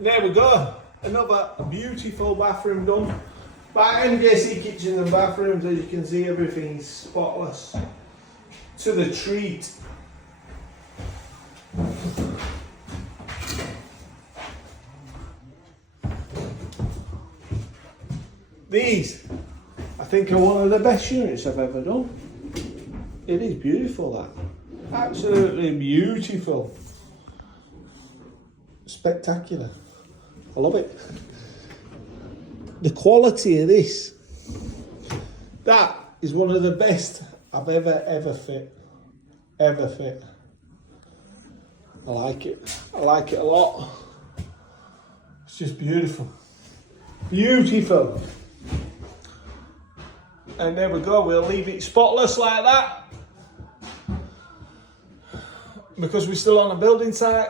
There we go, another beautiful bathroom done. By MJC Kitchens and Bathrooms, as you can see, everything's spotless to the treat. These, I think, are one of the best units I've ever done. It is beautiful, that. Absolutely beautiful. Spectacular. I love it. The quality of this, that is one of the best I've ever fit. Ever fit. I like it. I like it a lot. It's just beautiful. Beautiful. And there we go, we'll leave it spotless like that, because we're still on a building site.